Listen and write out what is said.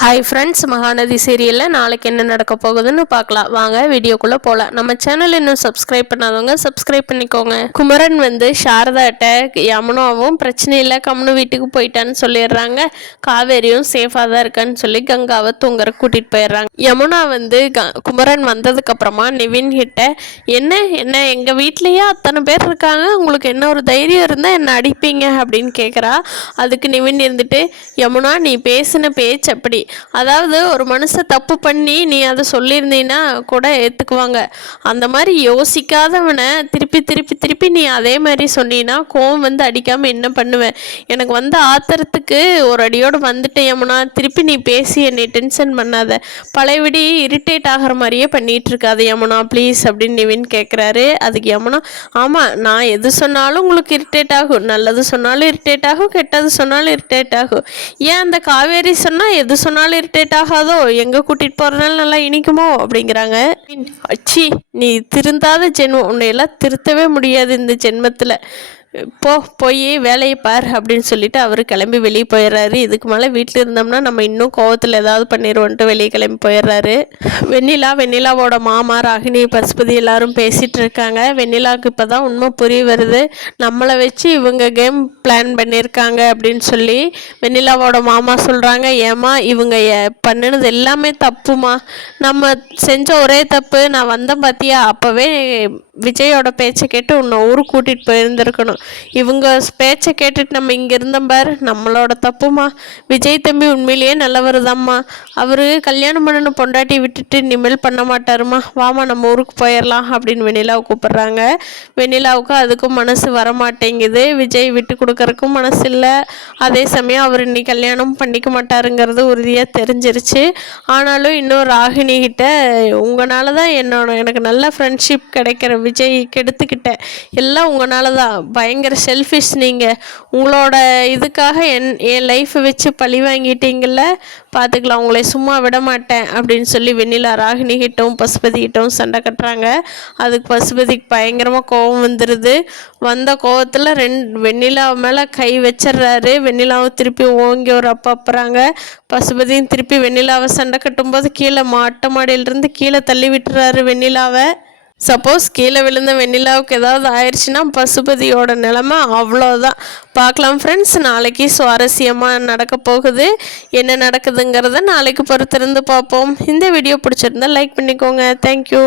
Hi friends, Mahanadi சீரியலில் நாளைக்கு என்ன நடக்க போகுதுன்னு பார்க்கலாம். வாங்க வீடியோக்குள்ளே போகலாம். நம்ம சேனல் இன்னும் சப்ஸ்கிரைப் பண்ணாதவங்க சப்ஸ்கிரைப் பண்ணிக்கோங்க. குமரன் சாரதாட்ட யமுனாவும் பிரச்சனை இல்லை, கம்னு வீட்டுக்கு போயிட்டான்னு சொல்லிடுறாங்க. காவேரியும் சேஃபாக தான் இருக்கான்னு சொல்லி கங்காவை தூங்குற கூட்டிகிட்டு போயிடுறாங்க. யமுனா குமரன் வந்ததுக்கப்புறமா நிவின் கிட்ட என்ன என்ன எங்கள் வீட்லேயே அத்தனை பேர் இருக்காங்க, உங்களுக்கு என்ன ஒரு தைரியம் இருந்தால் என்ன அடிப்பீங்க அப்படின்னு கேட்குறா. அதுக்கு நிவின் இருந்துட்டு, யமுனா நீ பேசின பேச்சு அப்படி, அதாவது ஒரு மனுஷன் தப்பு பண்ணி நீ அதை சொல்லியிருந்தீன்னா கூட ஏற்றுக்குவாங்க. அந்த மாதிரி யோசிக்காதவனை திருப்பி திருப்பி திருப்பி நீ அதே மாதிரி சொன்னீன்னா கோவம் அடிக்காமல் என்ன பண்ணுவேன்? எனக்கு ஆத்திரத்துக்கு ஒரு அடியோடு வந்துட்டேன் யமுனா, திருப்பி நீ பேசி என்னை டென்ஷன் பண்ணாத, பழையபடி இரிட்டேட் ஆகிற மாதிரியே பண்ணிகிட்டு இருக்காது யமுனா ப்ளீஸ் அப்படின்னு நிவின் கேட்குறாரு. அதுக்கு யமுனா, ஆமாம் நான் எது சொன்னாலும் உங்களுக்கு இரிட்டேட் ஆகும், நல்லது சொன்னாலும் இரிட்டேட் ஆகும், கெட்டது சொன்னாலும் இரிட்டேட் ஆகும். ஏன் அந்த காவேரி சொன்னால் எது சொன்னாலும் இரிட்டேட் ஆகாதோ, எங்கே கூட்டிகிட்டு போகிறனால நல்லா இனிக்குமோ அப்படிங்கிறாங்க. அச்சி, நீ திருந்தாத ஜென்மம், உன்னையெல்லாம் திருத்தவே முடியாது இந்த ஜென்மத்தில், போய் வேலையை பார் அப்படின்னு சொல்லிட்டு அவர் கிளம்பி வெளியே போயிடுறாரு. இதுக்கு மேலே வீட்டில் இருந்தோம்னா நம்ம இன்னும் கோவத்தில் ஏதாவது பண்ணிடுவோன்ட்டு வெளியே கிளம்பி போயிடுறாரு. வெண்ணிலாவோட மாமா ராகினி பசுபதி எல்லாரும் பேசிகிட்டு இருக்காங்க. வெண்ணிலாவுக்கு இப்போ தான் உண்மை புரிய வருது, நம்மளை வச்சு இவங்க கேம் பிளான் பண்ணியிருக்காங்க அப்படின்னு சொல்லி. வெண்ணிலாவோட மாமா சொல்கிறாங்க, ஏமா இவங்க பண்ணினது எல்லாமே தப்புமா, நம்ம செஞ்ச ஒரே தப்பு, நான் வந்தேன் பார்த்தியா, அப்போவே விஜயோட பேச்சை கேட்டு உன்னை ஊருக்கு கூட்டிகிட்டு போயிருந்துருக்கணும், இவங்க பேச்சை கேட்டுட்டு நம்ம இங்கே இருந்தோம் பாரு, நம்மளோட தப்புமா. விஜய் தம்பி உண்மையிலேயே நல்லவர் தான்மா, அவர் கல்யாணம் பண்ணணும் பொண்டாட்டி விட்டுட்டு இனிமேல் பண்ண மாட்டாருமா, வாமா நம்ம ஊருக்கு போயிடலாம் அப்படின்னு வெண்ணிலாவை கூப்பிட்றாங்க. வெண்ணிலாவுக்கு அதுக்கும் மனசு வரமாட்டேங்குது, விஜய் விட்டு கொடுக்கறக்கும் மனசு இல்லை. அதே சமயம் அவர் இன்னைக்கு கல்யாணம் பண்ணிக்க மாட்டாருங்கிறது உறுதியாக தெரிஞ்சிருச்சு. ஆனாலும் இன்னும் ராகினி கிட்ட, உங்களால தான் எனக்கு நல்ல ஃப்ரெண்ட்ஷிப் கிடைக்கிற விஜய் கெடுத்துக்கிட்டேன், எல்லாம் உங்களால தான், பயங்கர செல்ஃபிஷ் நீங்கள், உங்களோட இதுக்காக என் லைஃப்பை வச்சு பழி வாங்கிட்டீங்கள்ல, பார்த்துக்கலாம், உங்களை சும்மா விட மாட்டேன் அப்படின்னு சொல்லி வெண்ணிலா ராகினி கிட்டவும் பசுபதி கிட்டவும் சண்டை கட்டுறாங்க. அதுக்கு பசுபதிக்கு பயங்கரமாக கோபம் வந்துடுது. வந்த கோவத்தில் வெண்ணிலா மேலே கை வச்சிட்றாரு. வெண்ணிலாவை திருப்பி ஓங்கி ஒரு அப்புறாங்க. பசுபதியும் திருப்பி வெண்ணிலாவை சண்டை கட்டும்போது கீழே மொட்டை மாடியிலிருந்து கீழே தள்ளி விட்டுறாரு வெண்ணிலாவை. சப்போஸ் கீழே விழுந்த வெண்ணிலாவுக்கு ஏதாவது ஆயிடுச்சுன்னா பசுபதியோட நிலைமை அவ்வளோதான். பார்க்கலாம் ஃப்ரெண்ட்ஸ், நாளைக்கு சுவாரஸ்யமாக நடக்க போகுது. என்ன நடக்குதுங்கிறத நாளைக்கு பொறுத்திருந்து பார்ப்போம். இந்த வீடியோ பிடிச்சிருந்தா லைக் பண்ணிக்கோங்க. தேங்க்யூ.